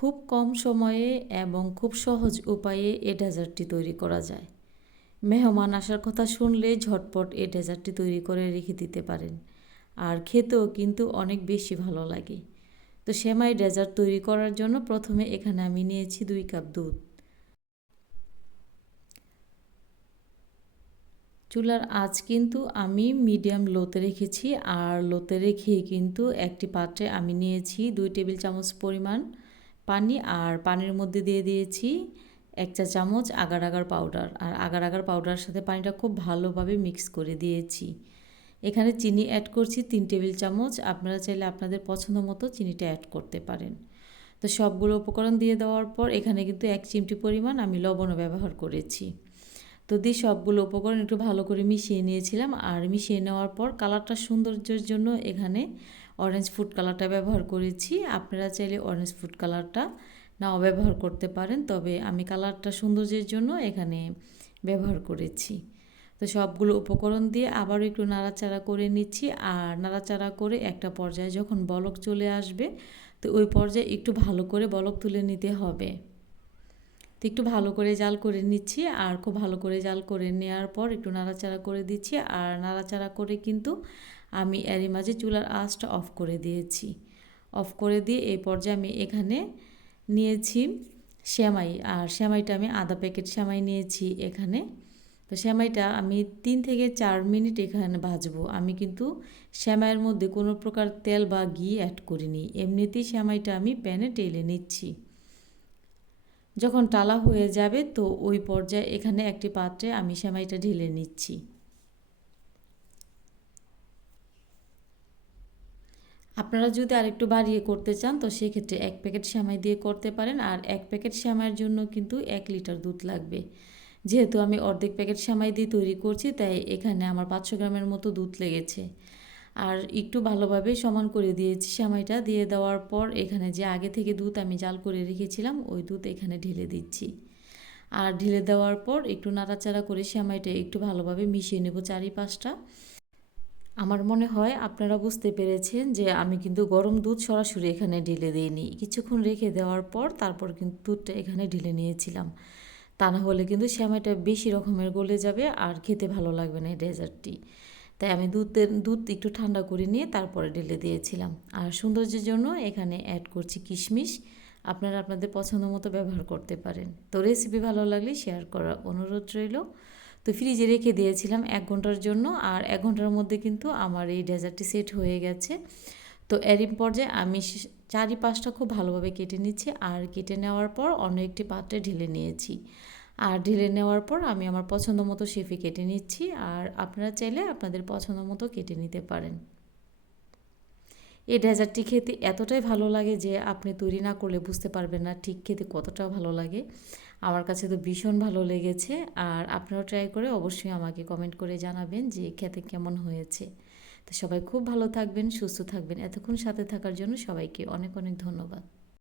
খুব কম সময়ে এবং খুব সহজ উপায়ে এ ডেজার্টটি তৈরি করা যায়। মেহমান আসার কথা শুনলে ঝটপট এ ডেজার্টটি তৈরি করে রেখে দিতে পারেন। আর খেতেও কিন্তু অনেক বেশি ভালো লাগে। তো সেমাই ডেজার্ট তৈরি করার জন্য প্রথমে এখানে আমি নিয়েছি দুই কাপ দুধ। চুলার আঁচ কিন্তু আমি মিডিয়াম লোতে রেখেছি, আর লোতে রেখে কিন্তু একটি পাত্রে আমি নিয়েছি দুই টেবিল চামচ পরিমাণ পানি আর পানির মধ্যে দিয়ে দিয়েছি এক চা চামচ আগার আগার পাউডার আর আগার আগার পাউডারের সাথে পানিটা খুব ভালোভাবে মিক্স করে দিয়েছি। এখানে চিনি অ্যাড করছি তিন টেবিল চামচ। আপনারা চাইলে আপনাদের পছন্দ মতো চিনিটা অ্যাড করতে পারেন। তো সবগুলো উপকরণ দিয়ে দেওয়ার পর এখানে কিন্তু এক চিমটি পরিমাণ আমি লবণও ব্যবহার করেছি। তো দিয়ে সবগুলো উপকরণ একটু ভালো করে মিশিয়ে নিয়েছিলাম। আর মিশিয়ে নেওয়ার পর কালারটা সৌন্দর্যের জন্য এখানে অরেঞ্জ ফুড কালারটা ব্যবহার করেছি। আপনারা চাইলে অরেঞ্জ ফুড কালারটা নাও ব্যবহার করতে পারেন। তবে আমি কালারটা সৌন্দর্যের জন্য এখানে ব্যবহার করেছি। তো সবগুলো উপকরণ দিয়ে আবারও একটু নাড়াচাড়া করে নিচ্ছি। আর নাড়াচাড়া করে একটা পর্যায়ে যখন বলক চলে আসবে, তো ওই পর্যায়ে একটু ভালো করে বলক তুলে নিতে হবে। তো একটু ভালো করে জাল করে নিচ্ছি। আর খুব ভালো করে জাল করে নেওয়ার পর একটু নাড়াচাড়া করে দিচ্ছি। আর নাড়াচাড়া করে কিন্তু আমি এরই মাঝে চুলার আঁচটা অফ করে দিয়েছি। অফ করে দিয়ে এই পর্যায়ে আমি এখানে নিয়েছি শ্যামাই আর শ্যামাইটা আমি আধা প্যাকেট শ্যামাই নিয়েছি এখানে। তো শ্যামাইটা আমি তিন থেকে চার মিনিট এখানে ভাজবো। আমি কিন্তু শ্যামাইয়ের মধ্যে কোনো প্রকার তেল বা ঘি অ্যাড করিনি। এমনিতেই শ্যামাইটা আমি প্যানে টেলে নিচ্ছি। যখন টালা হয়ে যাবে তো ওই পর্যায়ে এখানে একটি পাত্রে আমি সেমাইটা ঢেলে নিচ্ছি। আপনারা যদি আরেকটু বাড়িয়ে করতে চান, তো সেক্ষেত্রে এক প্যাকেট শ্যামাই দিয়ে করতে পারেন। আর এক প্যাকেট শ্যামাইয়ের জন্য কিন্তু এক লিটার দুধ লাগবে। যেহেতু আমি অর্ধেক প্যাকেট শ্যামাই দিয়ে তৈরি করছি, তাই এখানে আমার পাঁচশো গ্রামের মতো দুধ লেগেছে। আর একটু ভালোভাবে সমান করে দিয়েছি শ্যামাইটা দিয়ে দেওয়ার পর এখানে যে আগে থেকে দুধ আমি জাল করে রেখেছিলাম, ওই দুধ এখানে ঢেলে দিচ্ছি। আর ঢেলে দেওয়ার পর একটু নাড়াচাড়া করে সেমাইটা একটু ভালোভাবে মিশিয়ে নেব চারিপাশটা। আমার মনে হয় আপনারা বুঝতে পেরেছেন যে আমি কিন্তু গরম দুধ সরাসরি এখানে ঢেলে দিইনি। কিছুক্ষণ রেখে দেওয়ার পর তারপর কিন্তু দুধটা এখানে ঢেলে নিয়েছিলাম। তা না হলে কিন্তু সেমাইটা বেশি রকমের গলে যাবে আর খেতে ভালো লাগবে না এই ডেজার্টটি। তাই আমি দুধের, দুধ একটু ঠান্ডা করে নিয়ে তারপরে ঢেলে দিয়েছিলাম। আর সৌন্দর্যের জন্য এখানে অ্যাড করছি কিশমিশ। আপনারা আপনাদের পছন্দ মতো ব্যবহার করতে পারেন। তো রেসিপি ভালো লাগলে শেয়ার করার অনুরোধ রইল। তো ফ্রিজে রেখে দিয়েছিলাম এক ঘণ্টার জন্য আর এক ঘণ্টার মধ্যে কিন্তু আমার এই ডেজার্টটি সেট হয়ে গেছে। তো এরই পর্যায়ে আমি চারি পাঁচটা খুব ভালোভাবে কেটে নিচ্ছি আর কেটে নেওয়ার পর অন্য একটি পাত্রে ঢেলে নিয়েছি। আর ঢেলে নেওয়ার পর আমি আমার পছন্দ মতো শেফে কেটে নিচ্ছি আর আপনারা চাইলে আপনাদের পছন্দ মতো কেটে নিতে পারেন। এই ডেজার্টটি খেতে এতটাই ভালো লাগে যে আপনি তৈরি না করলে বুঝতে পারবেন না ঠিক খেতে কতটা ভালো লাগে। আমার কাছে তো ভীষণ ভালো লেগেছে আর আপনারাও ট্রাই করে অবশ্যই আমাকে কমেন্ট করে জানাবেন যে খেতে কেমন হয়েছে। তো সবাই খুব ভালো থাকবেন, সুস্থ থাকবেন। এতক্ষণ সাথে থাকার জন্য সবাইকে অনেক অনেক ধন্যবাদ।